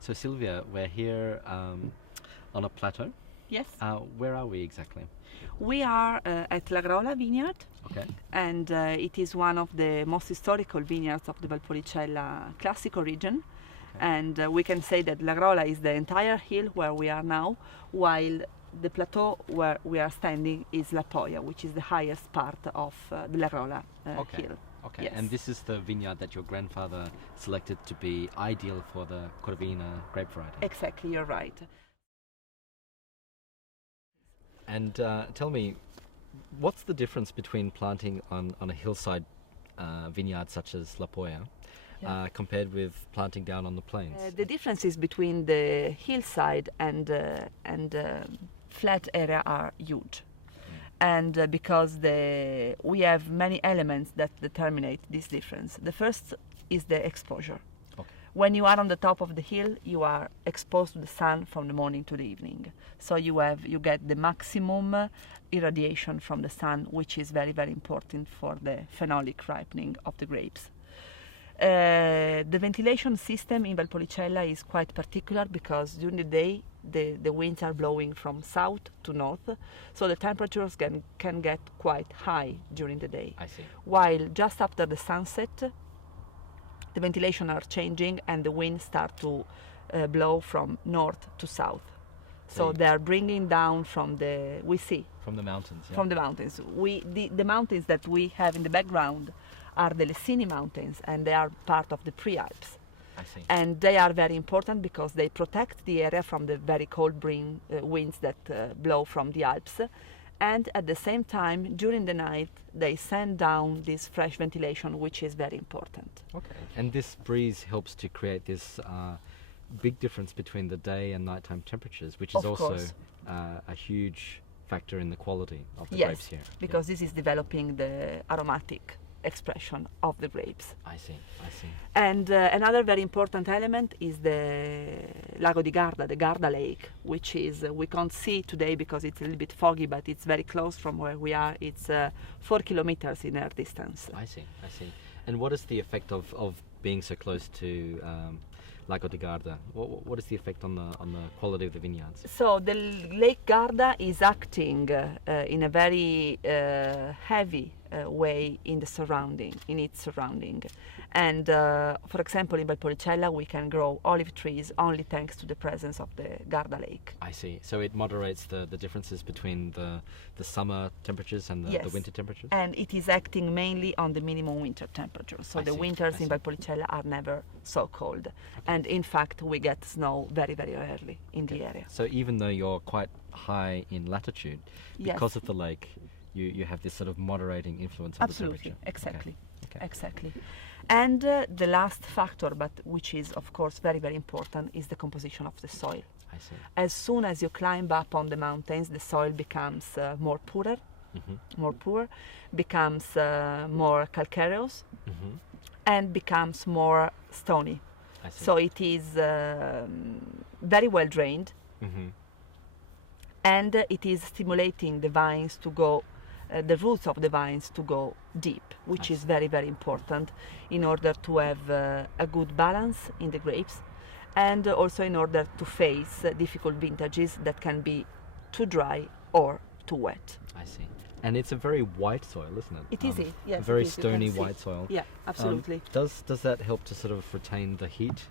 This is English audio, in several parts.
So Sylvia, we're here on a plateau. Yes. Where are we exactly? We are at La Grola Vineyard, Okay. and it is one of the most historical vineyards of the Valpolicella Classico region. Okay. And we can say that La Grola is the entire hill where we are now, while the plateau where we are standing is La Poja, which is the highest part of the La Grola Okay. hill. Okay. Yes. And this is the vineyard that your grandfather selected to be ideal for the Corvina grape variety. Exactly, you're right. And tell me, what's the difference between planting on a hillside vineyard such as La Poja compared with planting down on the plains? The differences between the hillside and flat area are huge. And because we have many elements that determine this difference. The first is the exposure. Okay. When you are on the top of the hill, you are exposed to the sun from the morning to the evening. So you get the maximum irradiation from the sun, which is very, very important for the phenolic ripening of the grapes. The ventilation system in Valpolicella is quite particular because during the day the winds are blowing from south to north, so the temperatures can get quite high during the day. I see. While just after the sunset, the ventilation are changing and the winds start to blow from north to south. So they are bringing down from the mountains. Yeah. From the mountains. The mountains that we have in the background are the Lessini Mountains, and they are part of the Prealps. I see. And they are very important because they protect the area from the very cold winds that blow from the Alps. And at the same time, during the night, they send down this fresh ventilation, which is very important. Okay. And this breeze helps to create this big difference between the day and nighttime temperatures, which is also a huge factor in the quality of the grapes here. Because this is developing the aromatic expression of the grapes. I see. And another very important element is the Lago di Garda, the Garda Lake, which is we can't see today because it's a little bit foggy, but it's very close from where we are. It's 4 kilometers in air distance. I see. And what is the effect of being so close to Lago di Garda? What is the effect on the quality of the vineyards? So the Lake Garda is acting in a very heavy way in its surrounding. And for example, in Valpolicella we can grow olive trees only thanks to the presence of the Garda Lake. I see. So it moderates the differences between the summer temperatures and the winter temperatures? And it is acting mainly on the minimum winter temperatures. So the winters in Valpolicella are never so cold. Okay. And in fact we get snow very, very early in the area. So even though you're quite high in latitude, because of the lake, you have this sort of moderating influence on the temperature. Exactly. Okay. Exactly. And the last factor, but which is of course very, very important, is the composition of the soil. I see. As soon as you climb up on the mountains, the soil becomes more poor, becomes more calcareous, and becomes more stony. I see. So it is very well drained, and it is stimulating the vines to go, the roots of the vines to go deep, which is very, very important in order to have a good balance in the grapes, and also in order to face difficult vintages that can be too dry or too wet. I see. And it's a very white soil, isn't it? It is, yes. A very stony white soil. Yeah, absolutely. Does that help to sort of retain the heat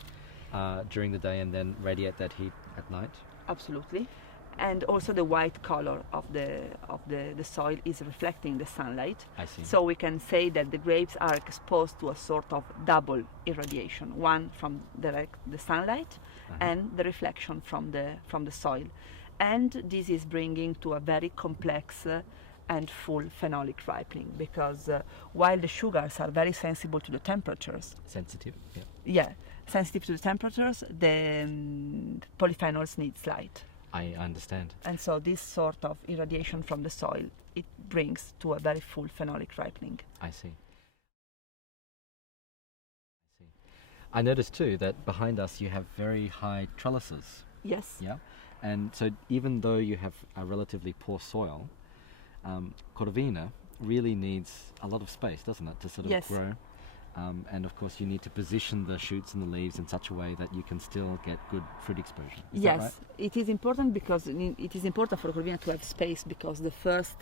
during the day and then radiate that heat at night? Absolutely. And also the white color of the soil is reflecting the sunlight. I see. So we can say that the grapes are exposed to a sort of double irradiation, one from the sunlight and the reflection from the soil. And this is bringing to a very complex and full phenolic ripening, because while the sugars are very sensible to the temperatures. Sensitive, yeah. Yeah, sensitive to the temperatures, the polyphenols need light. I understand. And so this sort of irradiation from the soil, it brings to a very full phenolic ripening. I see. I noticed too that behind us you have very high trellises. Yes. Yeah. And so even though you have a relatively poor soil, Corvina really needs a lot of space, doesn't it, to sort of grow? And of course, you need to position the shoots and the leaves in such a way that you can still get good fruit exposure. Is that right? It is important because it is important for Corvina to have space, because the first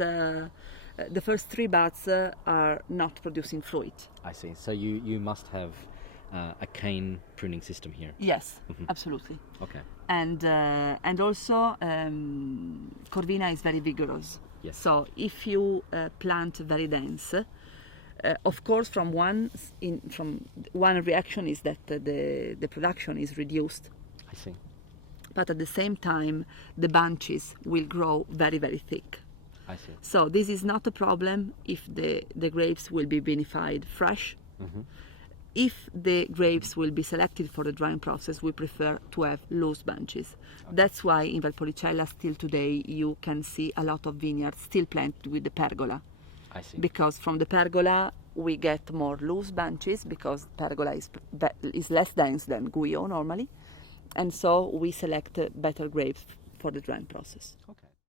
3 buds are not producing fruit. I see. So you must have a cane pruning system here. Yes, absolutely. Okay. And also Corvina is very vigorous. Yes. So if you plant very dense, of course, from one reaction is that the production is reduced. I see. But at the same time, the bunches will grow very, very thick. I see. So this is not a problem if the grapes will be vinified fresh. If the grapes will be selected for the drying process, we prefer to have loose bunches. Okay. That's why in Valpolicella still today you can see a lot of vineyards still planted with the pergola. I see. Because from the pergola we get more loose bunches, because pergola is less dense than Guyot normally, and so we select better grapes for the drying process. Okay.